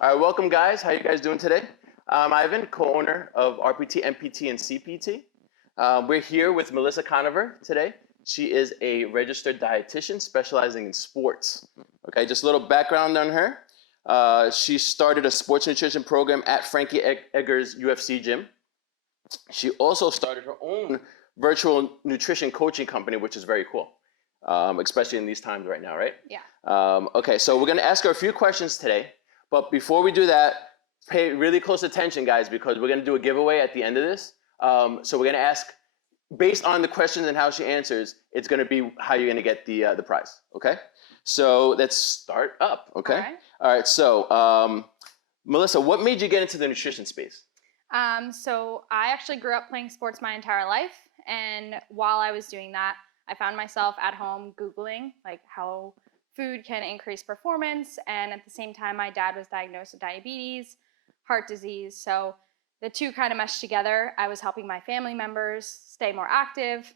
All right, welcome guys. How you guys doing today? I'm Ivan, co-owner of RPT, MPT, and CPT. We're here with Melissa Conover today. She is a registered dietitian specializing in sports. Okay, just a little background on her. She started a sports nutrition program at Frankie Edgar's UFC gym. She also started her own virtual nutrition coaching company, which is very cool, especially in these times right now, right? Yeah. Okay, so we're going to ask her a few questions today. But before we do that, pay really close attention, guys, because we're going to do a giveaway at the end of this. So we're going to ask, based on the questions and how she answers, it's going to be how you're going to get the prize, okay? So let's start up, okay? All right, so Melissa, what made you get into the nutrition space? So I actually grew up playing sports my entire life. And while I was doing that, I found myself at home Googling like how food can increase performance, and at the same time my dad was diagnosed with diabetes, heart disease, so the two kind of meshed together. I was helping my family members stay more active,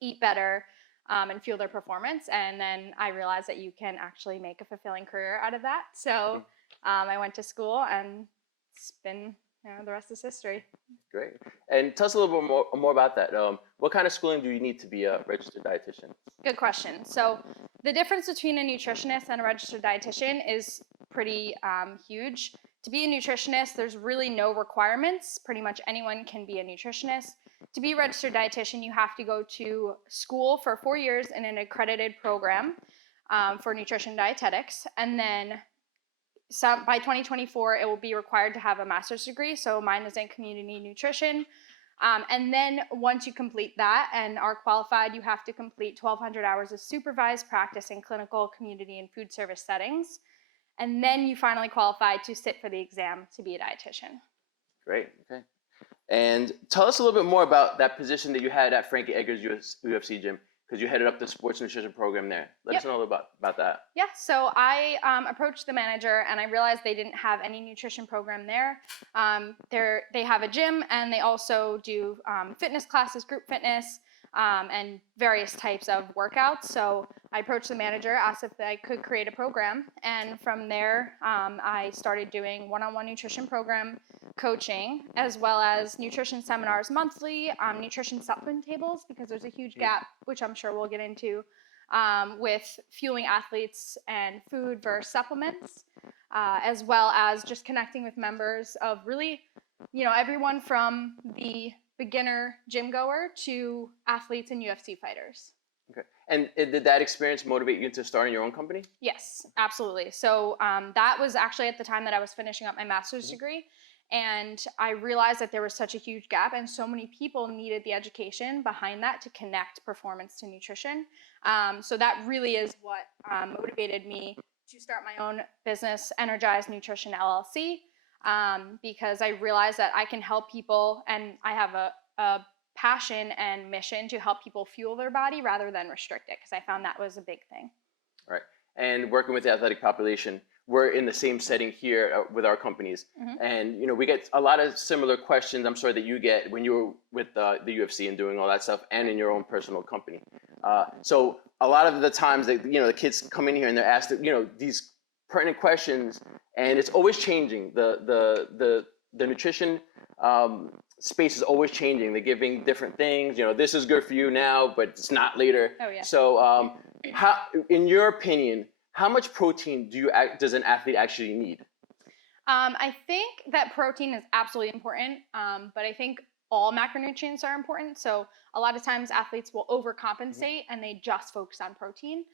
eat better, and fuel their performance, and then I realized that you can actually make a fulfilling career out of that. So I went to school, and it's been, the rest is history. Great. And tell us a little bit more about that. What kind of schooling do you need to be a registered dietitian? Good question. So the difference between a nutritionist and a registered dietitian is pretty huge. To be a nutritionist, there's really no requirements. Pretty much anyone can be a nutritionist. To be a registered dietitian, you have to go to school for 4 years in an accredited program for nutrition dietetics, and then by 2024, it will be required to have a master's degree. So mine is in community nutrition. And then once you complete that and are qualified, you have to complete 1,200 hours of supervised practice in clinical, community, and food service settings. And then you finally qualify to sit for the exam to be a dietitian. Great, okay. And tell us a little bit more about that position that you had at Frankie Edgar's UFC gym, because you headed up the sports nutrition program there. Let us know a little about that. Yeah, so I approached the manager, and I realized they didn't have any nutrition program there. They have a gym, and they also do fitness classes, group fitness, and various types of workouts. So I approached the manager, asked if I could create a program, and from there I started doing one-on-one nutrition program coaching, as well as nutrition seminars monthly, nutrition supplement tables, because there's a huge gap, which I'm sure we'll get into, with fueling athletes and food versus supplements, as well as just connecting with members of really, everyone from the beginner gym goer to athletes and UFC fighters. Okay. And did that experience motivate you into starting your own company? Yes, absolutely. So that was actually at the time that I was finishing up my master's degree. And I realized that there was such a huge gap, and so many people needed the education behind that to connect performance to nutrition. So that really is what motivated me to start my own business, Energize Nutrition LLC, because I realized that I can help people, and I have a passion and mission to help people fuel their body rather than restrict it, because I found that was a big thing. All right. And working with the athletic population, we're in the same setting here with our companies. And we get a lot of similar questions, I'm sure, that you get when you're with the UFC and doing all that stuff, and in your own personal company. So a lot of the times that the kids come in here and they're asked these pertinent questions, and it's always changing. The nutrition space is always changing. They're giving different things. This is good for you now, but it's not later. Oh, yeah. So how, in your opinion, how much protein does an athlete actually need? I think that protein is absolutely important, but I think all macronutrients are important. So a lot of times athletes will overcompensate and they just focus on protein.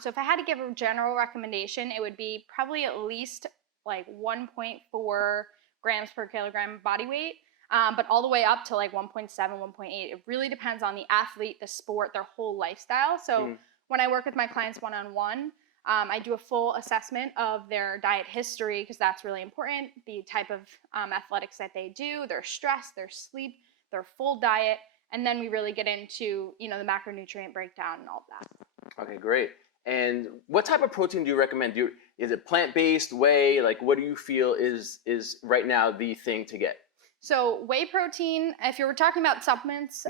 So if I had to give a general recommendation, it would be probably at least like 1.4 grams per kilogram body weight, but all the way up to like 1.7, 1.8. It really depends on the athlete, the sport, their whole lifestyle. So when I work with my clients one-on-one, I do a full assessment of their diet history, because that's really important, the type of athletics that they do, their stress, their sleep, their full diet, and then we really get into the macronutrient breakdown and all of that. Okay, great. And what type of protein do you recommend? Is it plant-based, whey? Like, what do you feel is right now the thing to get? So whey protein, if you were talking about supplements,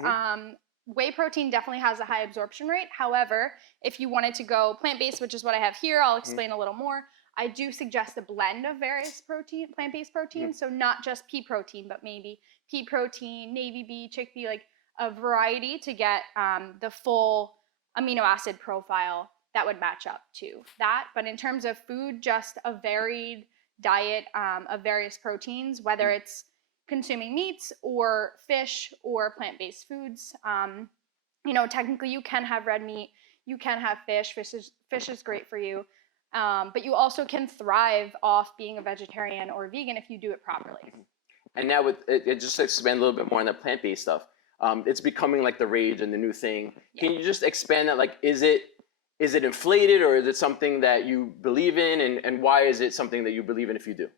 whey protein definitely has a high absorption rate. However, if you wanted to go plant-based, which is what I have here, I'll explain a little more. I do suggest a blend of various plant-based proteins. So not just pea protein, but maybe pea protein, navy bee, chickpea, like a variety to get the full amino acid profile that would match up to that. But in terms of food, just a varied diet of various proteins, whether it's consuming meats or fish or plant-based foods. Technically you can have red meat, you can have fish. Fish is great for you. But you also can thrive off being a vegetarian or vegan if you do it properly. And now with it just to expand a little bit more on the plant-based stuff, it's becoming like the rage and the new thing. Yeah. Can you just expand that? Like, is it inflated, or is it something that you believe in, and why is it something that you believe in if you do?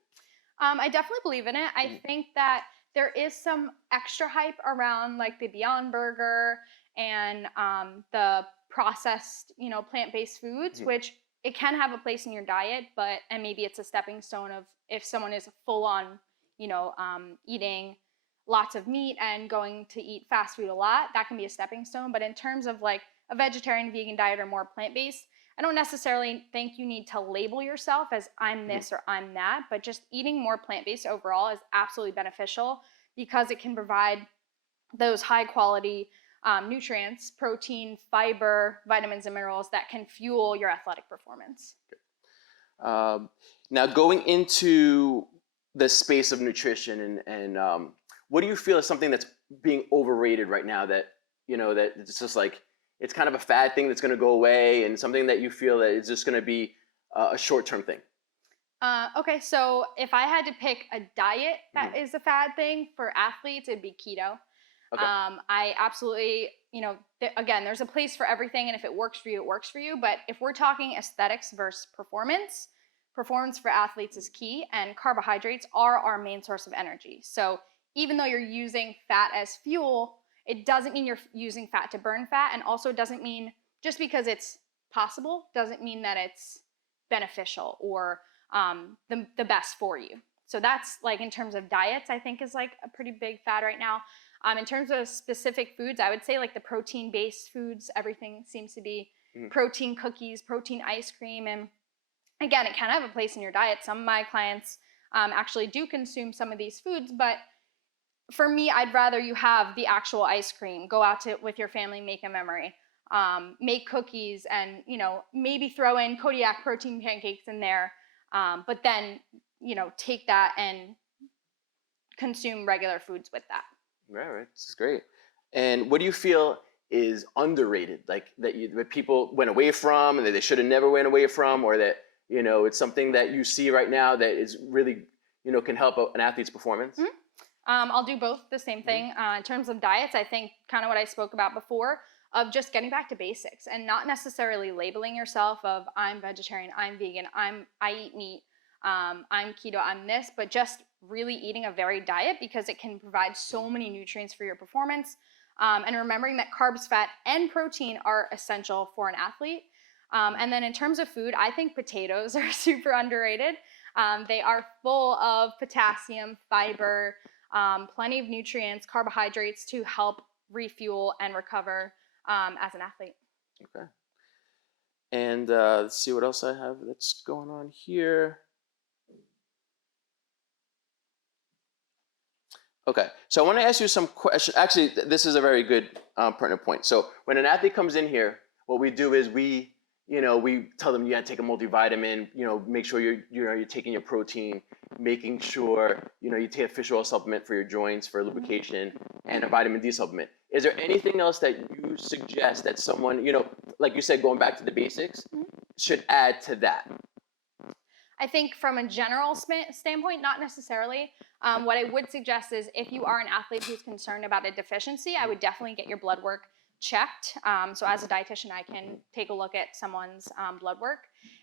I definitely believe in it. I think that there is some extra hype around like the Beyond Burger and the processed, plant-based foods, which it can have a place in your diet, and maybe it's a stepping stone of if someone is full on, eating lots of meat and going to eat fast food a lot, that can be a stepping stone. But in terms of like a vegetarian, vegan diet or more plant-based, I don't necessarily think you need to label yourself as I'm this or I'm that, but just eating more plant-based overall is absolutely beneficial because it can provide those high quality nutrients, protein, fiber, vitamins, and minerals that can fuel your athletic performance. Now, going into the space of nutrition, and what do you feel is something that's being overrated right now that that it's just like it's kind of a fad thing that's going to go away, and something that you feel that is just going to be a short-term thing? Okay, so if I had to pick a diet that is a fad thing for athletes, it'd be keto. Okay. I absolutely, again, there's a place for everything, and if it works for you, it works for you. But if we're talking aesthetics versus performance, performance for athletes is key, and carbohydrates are our main source of energy. So even though you're using fat as fuel, it doesn't mean you're using fat to burn fat, and also doesn't mean just because it's possible doesn't mean that it's beneficial or the best for you. So that's like in terms of diets, I think is like a pretty big fad right now. In terms of specific foods, I would say like the protein-based foods, everything seems to be protein cookies, protein ice cream. And again, it can have a place in your diet. Some of my clients actually do consume some of these foods, but for me, I'd rather you have the actual ice cream, go out with your family, make a memory, make cookies, and maybe throw in Kodiak protein pancakes in there, but then take that and consume regular foods with that. Right. This is great. And what do you feel is underrated, like that people went away from, and that they should have never went away from, or that it's something that you see right now that is really can help an athlete's performance? I'll do both the same thing. In terms of diets, I think kind of what I spoke about before, of just getting back to basics and not necessarily labeling yourself of I'm vegetarian, I'm vegan, I eat meat, I'm keto, I'm this, but just really eating a varied diet because it can provide so many nutrients for your performance. And remembering that carbs, fat, and protein are essential for an athlete. And then in terms of food, I think potatoes are super underrated. They are full of potassium, fiber, plenty of nutrients, carbohydrates to help refuel and recover as an athlete. Okay. And let's see what else I have that's going on here. Okay, so I want to ask you some questions. Actually, this is a very good pertinent point. So when an athlete comes in here, what we do is we tell them you got to take a multivitamin. Make sure you're taking your protein, making sure you take a fish oil supplement for your joints for lubrication, and a vitamin D supplement. Is there anything else that you suggest that someone like you said, going back to the basics, should add to that? I think from a general standpoint, not necessarily. What I would suggest is if you are an athlete who's concerned about a deficiency, I would definitely get your blood work checked. So as a dietitian, I can take a look at someone's blood work.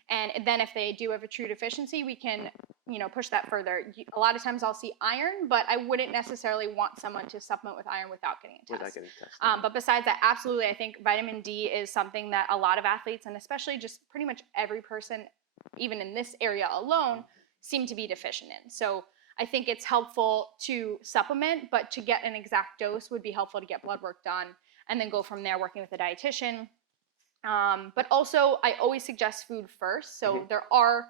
And then if they do have a true deficiency, we can push that further. A lot of times I'll see iron, but I wouldn't necessarily want someone to supplement with iron without getting a test. But besides that, absolutely, I think vitamin D is something that a lot of athletes, and especially just pretty much every person, even in this area alone, seem to be deficient in. So I think it's helpful to supplement, but to get an exact dose would be helpful to get blood work done and then go from there working with a dietitian. But also, I always suggest food first. So there are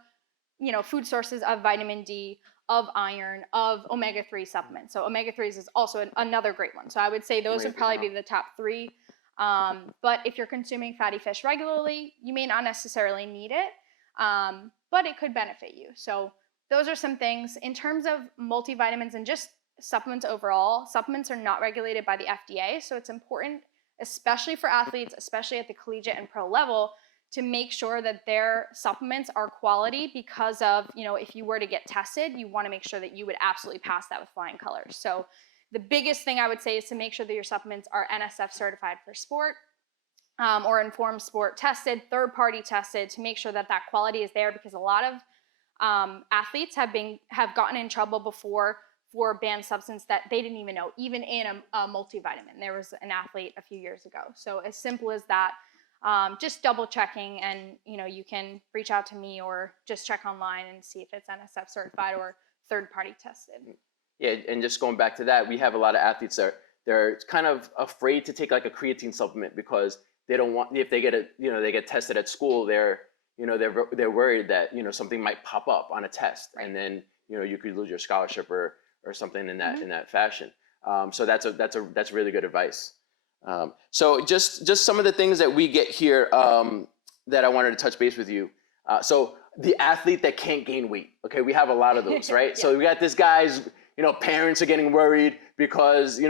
food sources of vitamin D, of iron, of omega-3 supplements. So omega-3s is also another great one. So I would say those would probably be the top 3. But if you're consuming fatty fish regularly, you may not necessarily need it, but it could benefit you. So those are some things. In terms of multivitamins and just supplements overall, supplements are not regulated by the FDA. So it's important, especially for athletes, especially at the collegiate and pro level, to make sure that their supplements are quality, because of, if you were to get tested, you want to make sure that you would absolutely pass that with flying colors. So the biggest thing I would say is to make sure that your supplements are NSF certified for sport, or Informed Sport tested, third-party tested, to make sure that that quality is there, because a lot of athletes have gotten in trouble before for banned substance that they didn't even know, even in a multivitamin. There was an athlete a few years ago. So as simple as that. Just double checking, and you can reach out to me or just check online and see if it's NSF certified or third party tested. Yeah, and just going back to that, we have a lot of athletes that they're kind of afraid to take like a creatine supplement, because they don't want, if they get they get tested at school, they're worried that something might pop up on a test, right, and then you could lose your scholarship or something in that in that fashion. So that's really good advice. So just some of the things that we get here that I wanted to touch base with you. So the athlete that can't gain weight. Okay, we have a lot of those, right? Yeah. So we got this guy's, parents are getting worried because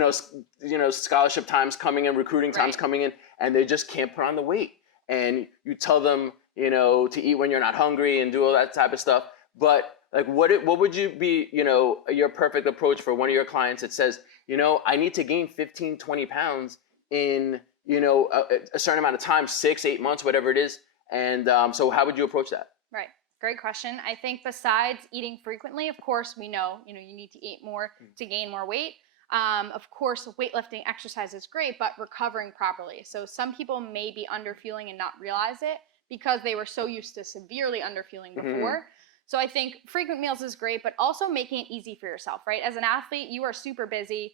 scholarship time's coming in, recruiting time's coming in, and they just can't put on the weight. And you tell them, to eat when you're not hungry and do all that type of stuff. But like, what would you be, your perfect approach for one of your clients that says, I need to gain 15, 20 pounds in a certain amount of time, 6-8 months, whatever it is, and so how would you approach that? Right, great question. I think besides eating frequently, of course we know you need to eat more to gain more weight. Of course, weightlifting exercise is great, but recovering properly. So some people may be underfueling and not realize it because they were so used to severely underfueling before. So I think frequent meals is great, but also making it easy for yourself, right? As an athlete, you are super busy.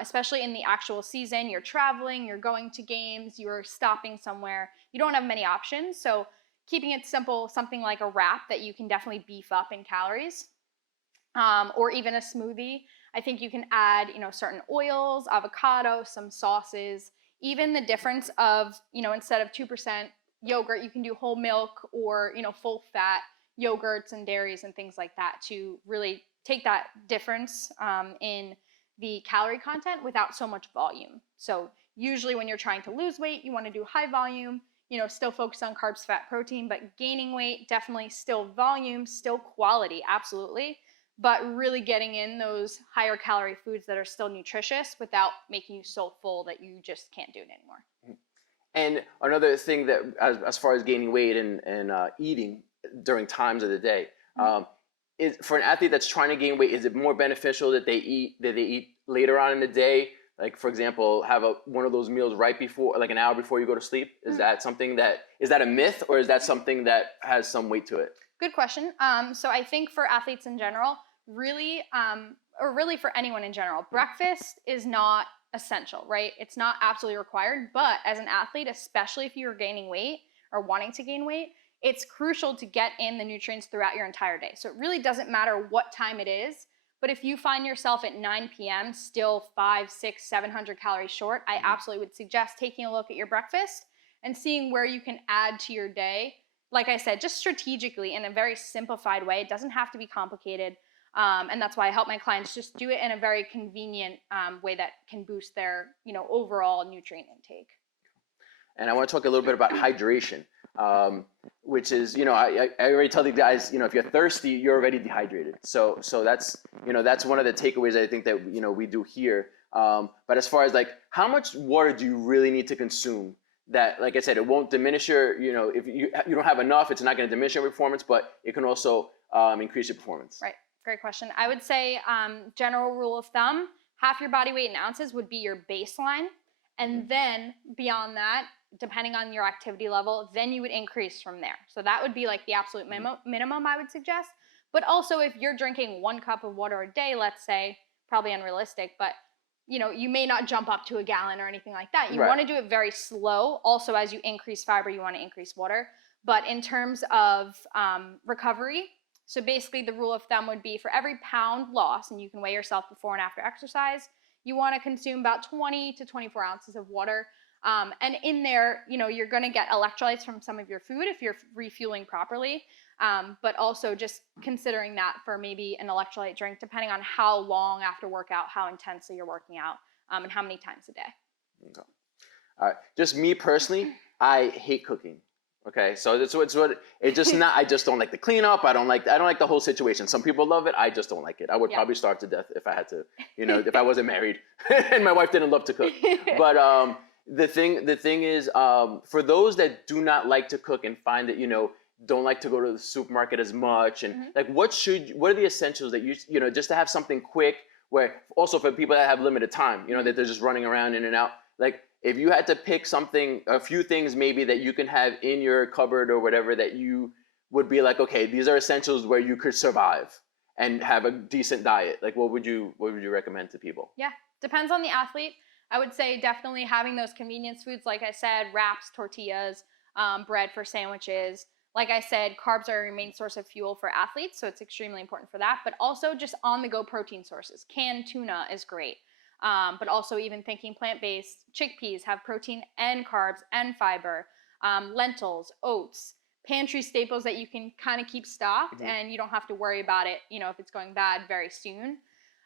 Especially in the actual season, you're traveling, you're going to games, you're stopping somewhere. You don't have many options. So keeping it simple, something like a wrap that you can definitely beef up in calories, or even a smoothie. I think you can add, certain oils, avocado, some sauces, even the difference of, instead of 2% yogurt, you can do whole milk or, full fat yogurts and dairies and things like that to really take that difference in the calorie content without so much volume. So usually when you're trying to lose weight, you want to do high volume, still focus on carbs, fat, protein, but gaining weight, definitely still volume, still quality, absolutely, but really getting in those higher calorie foods that are still nutritious without making you so full that you just can't do it anymore. And another thing that, as far as gaining weight and eating during times of the day, is for an athlete that's trying to gain weight, is it more beneficial that they eat later on in the day? Like, for example, have one of those meals right before, like an hour before you go to sleep? Is that something is that a myth, or is that something that has some weight to it? Good question. So I think for athletes in general, really, or really for anyone in general, breakfast is not essential, right? It's not absolutely required, but as an athlete, especially if you're gaining weight or wanting to gain weight, it's crucial to get in the nutrients throughout your entire day. So it really doesn't matter what time it is, but if you find yourself at 9 p.m. still 500, 600, 700 calories short, I absolutely would suggest taking a look at your breakfast and seeing where you can add to your day. Like I said, just strategically in a very simplified way. It doesn't have to be complicated. And that's why I help my clients just do it in a very convenient way that can boost their overall nutrient intake. And I want to talk a little bit about hydration. Which is, I already tell the guys, if you're thirsty, you're already dehydrated. So that's, that's one of the takeaways I think that, we do here. But as far as like, how much water do you really need to consume that, like I said, it won't diminish your, if you don't have enough, it's not going to diminish your performance, but it can also increase your performance. Right. Great question. I would say general rule of thumb, half your body weight in ounces would be your baseline. And then beyond that, depending on your activity level, then you would increase from there. So that would be like the absolute minimum I would suggest. But also if you're drinking 1 cup of water a day, let's say, probably unrealistic, but you may not jump up to a gallon or anything like that. You want to do it very slow. Also, as you increase fiber, you want to increase water. But in terms of recovery, So basically the rule of thumb would be for every pound lost, and you can weigh yourself before and after exercise, you want to consume about 20 to 24 ounces of water. And in there, you're going to get electrolytes from some of your food if you're refueling properly. But also just considering that for maybe an electrolyte drink, depending on how long after workout, how intensely you're working out, and how many times a day. Okay. All right. Just me personally, I hate cooking. Okay, so it's what it just not. I just don't like the cleanup. I don't like the whole situation. Some people love it. I just don't like it. I would probably starve to death if I had to. If I wasn't married and my wife didn't love to cook. But the thing is, for those that do not like to cook and find that don't like to go to the supermarket as much, and like what are the essentials that just to have something quick, where also for people that have limited time, that they're just running around in and out, like. If you had to pick a few things maybe that you can have in your cupboard or whatever that you would be like, okay, these are essentials where you could survive and have a decent diet, like what would you recommend to people? Yeah, depends on the athlete. I would say definitely having those convenience foods, like I said, wraps, tortillas, bread for sandwiches. Like I said, carbs are your main source of fuel for athletes, so it's extremely important for that. But also just on-the-go protein sources. Canned tuna is great. But also even thinking plant-based, chickpeas have protein and carbs and fiber, lentils, oats, pantry staples that you can kind of keep stocked and you don't have to worry about it, if it's going bad very soon.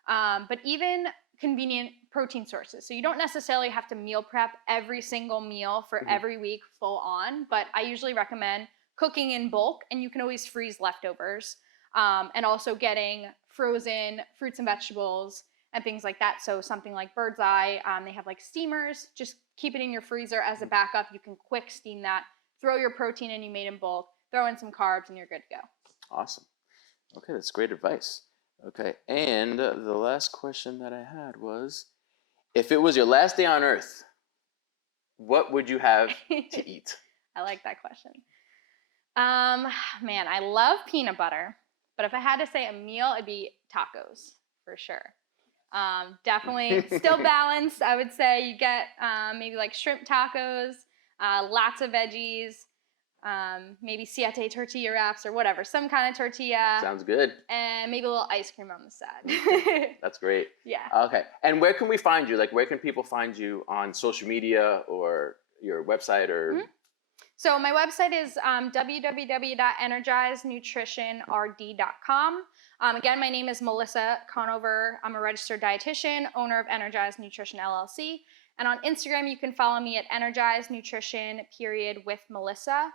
But even convenient protein sources. So you don't necessarily have to meal prep every single meal for every week full on, but I usually recommend cooking in bulk, and you can always freeze leftovers, and also getting frozen fruits and vegetables and things like that. So something like Bird's Eye, they have like steamers. Just keep it in your freezer as a backup. You can quick steam that, throw your protein in you made in bulk, throw in some carbs, and you're good to go. Awesome. Okay, that's great advice. Okay, and the last question that I had was, if it was your last day on Earth, what would you have to eat? I like that question. Man, I love peanut butter, but if I had to say a meal, it'd be tacos for sure. Definitely still balanced. I would say you get maybe like shrimp tacos, lots of veggies, maybe siete tortilla wraps or whatever, some kind of tortilla. Sounds good. And maybe a little ice cream on the side. That's great. Yeah. Okay. And where can we find you? Like, where can people find you on social media or your website or? So my website is www.energizenutritionrd.com. Again, my name is Melissa Conover. I'm a registered dietitian, owner of Energize Nutrition LLC. And on Instagram, you can follow me at Energize Nutrition with Melissa.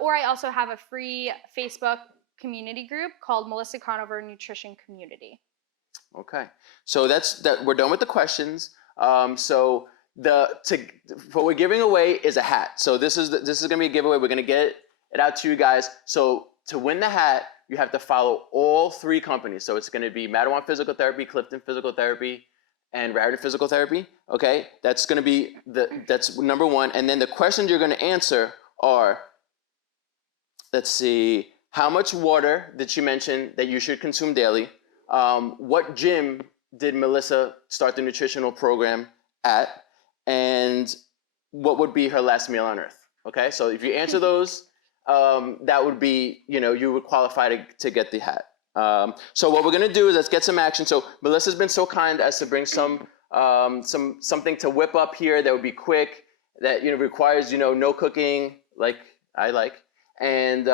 Or I also have a free Facebook community group called Melissa Conover Nutrition Community. Okay. So we're done with the questions. So what we're giving away is a hat. So this is going to be a giveaway. We're going to get it out to you guys. So to win the hat, you have to follow all three companies. So it's going to be Mattawan Physical Therapy, Clifton Physical Therapy, and Raritan Physical Therapy. Okay, that's going to be that's number one. And then the questions you're going to answer are, let's see, how much water did she mention that you should consume daily? What gym did Melissa start the nutritional program at? And what would be her last meal on Earth? Okay, so if you answer those, that would be, you would qualify to get the hat. So what we're gonna do is let's get some action. So Melissa's been so kind as to bring something to whip up here that would be quick, that requires no cooking, like I like, and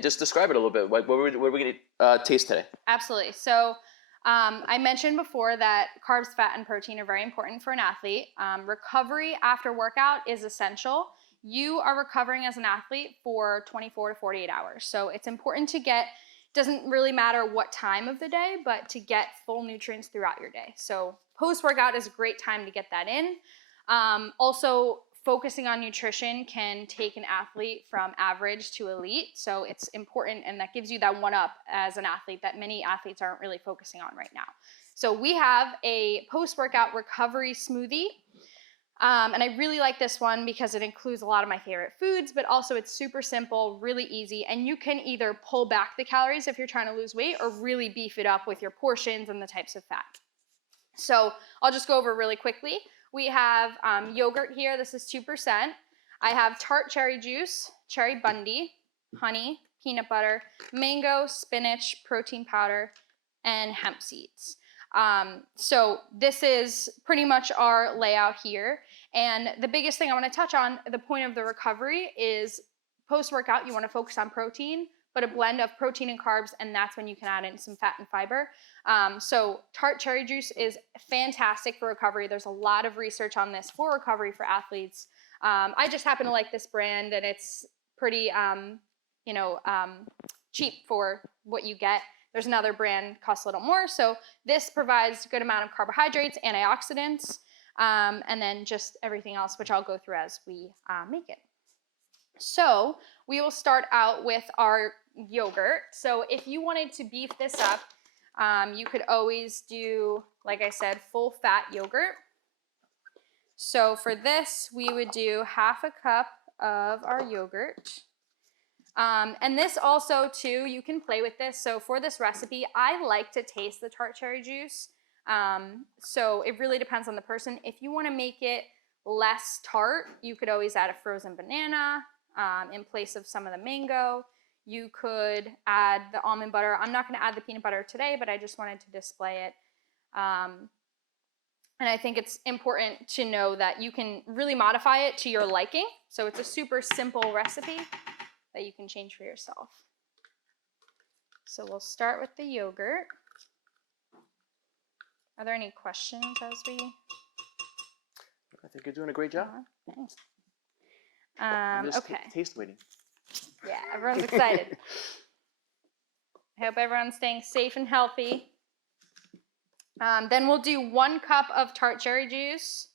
just describe it a little bit. What are we gonna taste today? Absolutely. So I mentioned before that carbs, fat, and protein are very important for an athlete. Recovery after workout is essential. You are recovering as an athlete for 24 to 48 hours. So it's important to doesn't really matter what time of the day, but to get full nutrients throughout your day. So post-workout is a great time to get that in. Also, focusing on nutrition can take an athlete from average to elite. So it's important, and that gives you that one up as an athlete that many athletes aren't really focusing on right now. So we have a post-workout recovery smoothie. And I really like this one because it includes a lot of my favorite foods, but also it's super simple, really easy, and you can either pull back the calories if you're trying to lose weight or really beef it up with your portions and the types of fat. So I'll just go over really quickly. We have yogurt here. This is 2%. I have tart cherry juice, cherry bundy, honey, peanut butter, mango, spinach, protein powder, and hemp seeds. So this is pretty much our layout here. And the biggest thing I want to touch on, the point of the recovery is post-workout, you want to focus on protein, but a blend of protein and carbs, and that's when you can add in some fat and fiber. So tart cherry juice is fantastic for recovery. There's a lot of research on this for recovery for athletes. I just happen to like this brand, and it's pretty, cheap for what you get. There's another brand costs a little more. So this provides a good amount of carbohydrates, antioxidants, and then just everything else, which I'll go through as we make it. So we will start out with our yogurt. So if you wanted to beef this up, you could always do, like I said, full fat yogurt. So for this, we would do half a cup of our yogurt. And this also too, you can play with this. So for this recipe, I like to taste the tart cherry juice. So it really depends on the person. If you want to make it less tart, you could always add a frozen banana in place of some of the mango. You could add the almond butter. I'm not going to add the peanut butter today, but I just wanted to display it. And I think it's important to know that you can really modify it to your liking. So it's a super simple recipe that you can change for yourself. So we'll start with the yogurt. Are there any questions as we? I think you're doing a great job. Thanks. Okay. Okay. Taste waiting. Yeah, everyone's excited. I hope everyone's staying safe and healthy. Then we'll do 1 cup of tart cherry juice.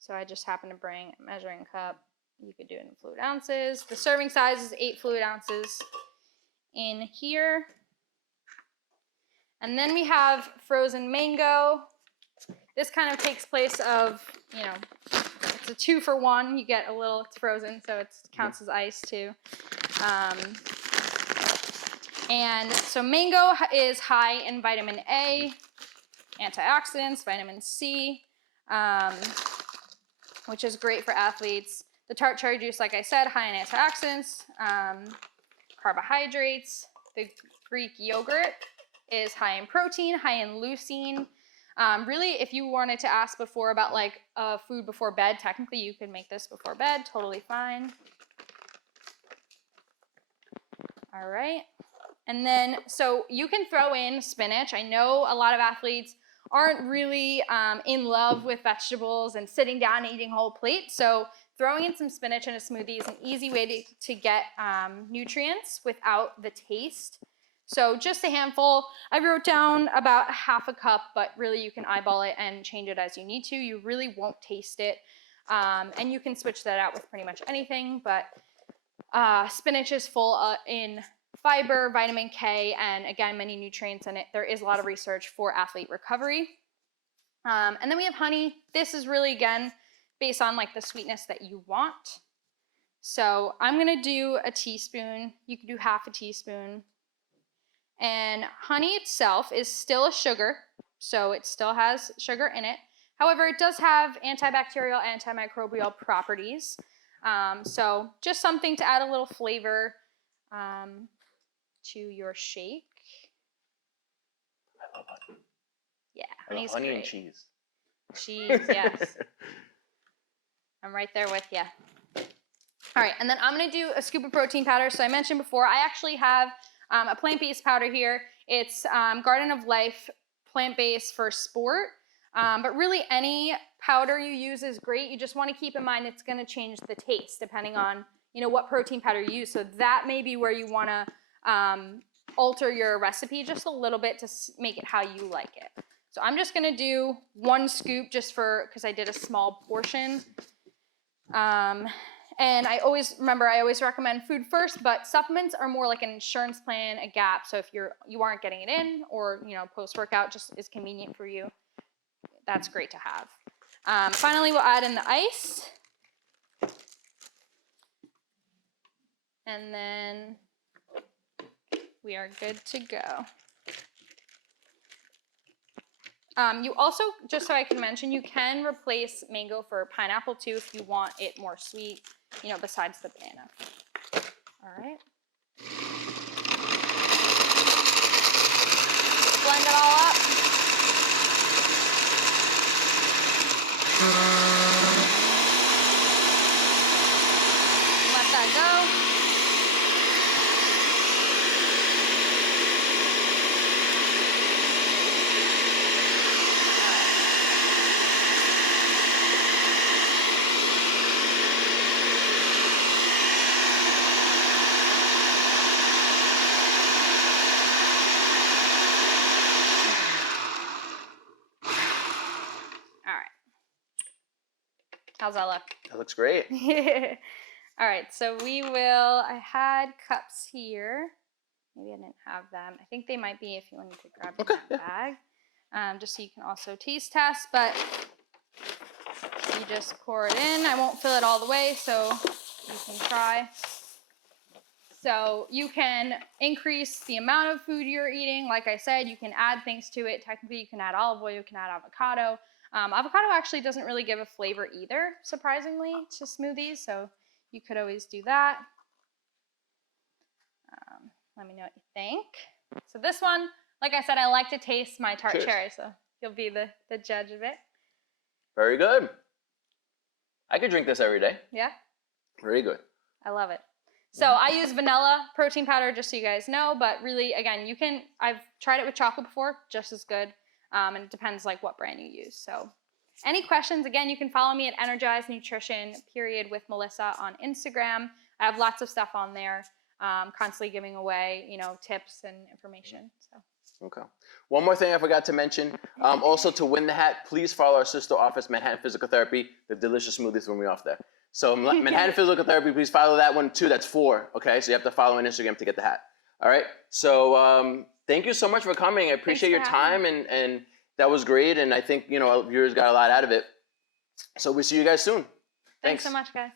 So I just happen to bring a measuring cup. You could do it in fluid ounces. The serving size is 8 fluid ounces in here. And then we have frozen mango. This kind of takes place of, it's a 2-for-1. You get a little, it's frozen, so it counts as ice too. And so mango is high in vitamin A, antioxidants, vitamin C, which is great for athletes. The tart cherry juice, like I said, high in antioxidants, carbohydrates. The Greek yogurt is high in protein, high in leucine. Really, if you wanted to ask before about like food before bed, technically you could make this before bed, totally fine. All right. And then, so you can throw in spinach. I know a lot of athletes aren't really in love with vegetables and sitting down and eating a whole plate. So throwing in some spinach in a smoothie is an easy way to get nutrients without the taste. So just a handful. I wrote down about half a cup, but really you can eyeball it and change it as you need to. You really won't taste it. And you can switch that out with pretty much anything, but spinach is full in fiber, vitamin K, and again, many nutrients in it. There is a lot of research for athlete recovery. And then we have honey. This is really, again, based on like the sweetness that you want. So I'm gonna do a teaspoon. You could do half a teaspoon. And honey itself is still a sugar, so it still has sugar in it. However, it does have antibacterial, antimicrobial properties. So just something to add a little flavor to your shake. I love honey. Yeah, honey's honey great. And cheese. Cheese, yes. I'm right there with you. All right, and then I'm gonna do a scoop of protein powder. So I mentioned before, I actually have a plant-based powder here. It's Garden of Life plant-based for sport. But really any powder you use is great. You just want to keep in mind it's going to change the taste depending on what protein powder you use. So that may be where you want to alter your recipe just a little bit to make it how you like it. So I'm just going to do 1 scoop just because I did a small portion. And I always recommend food first, but supplements are more like an insurance plan, a gap. So if you aren't getting it in, or post-workout just is convenient for you, that's great to have. Finally, we'll add in the ice. And then we are good to go. You also, just so I can mention, you can replace mango for pineapple too if you want it more sweet, besides the banana. All right. Blend it all up. Let that go. How's that look? That looks great. All right, so I had cups here. Maybe I didn't have them. I think they might be if you wanted to grab them in that bag. Just so you can also taste test, but you just pour it in. I won't fill it all the way, so you can try. So you can increase the amount of food you're eating. Like I said, you can add things to it. Technically, you can add olive oil, you can add avocado. Avocado actually doesn't really give a flavor either, surprisingly, to smoothies, so you could always do that. Let me know what you think. So this one, like I said, I like to taste my tart cherry, so you'll be the judge of it. Very good. I could drink this every day. Yeah? Very good. I love it. So I use vanilla protein powder, just so you guys know, but really, again, I've tried it with chocolate before, just as good. And it depends like what brand you use. So any questions, again, you can follow me at Energize Nutrition with Melissa on Instagram. I have lots of stuff on there, constantly giving away, tips and information. So. Okay. One more thing I forgot to mention. Also, to win the hat, please follow our sister office, Manhattan Physical Therapy. The delicious smoothies threw me off there. So Manhattan Physical Therapy, please follow that one too. That's 4. Okay, so you have to follow on Instagram to get the hat. All right. So thank you so much for coming. I appreciate your time, and that was great. And I think viewers got a lot out of it. So we'll see you guys soon. Thanks so much, guys.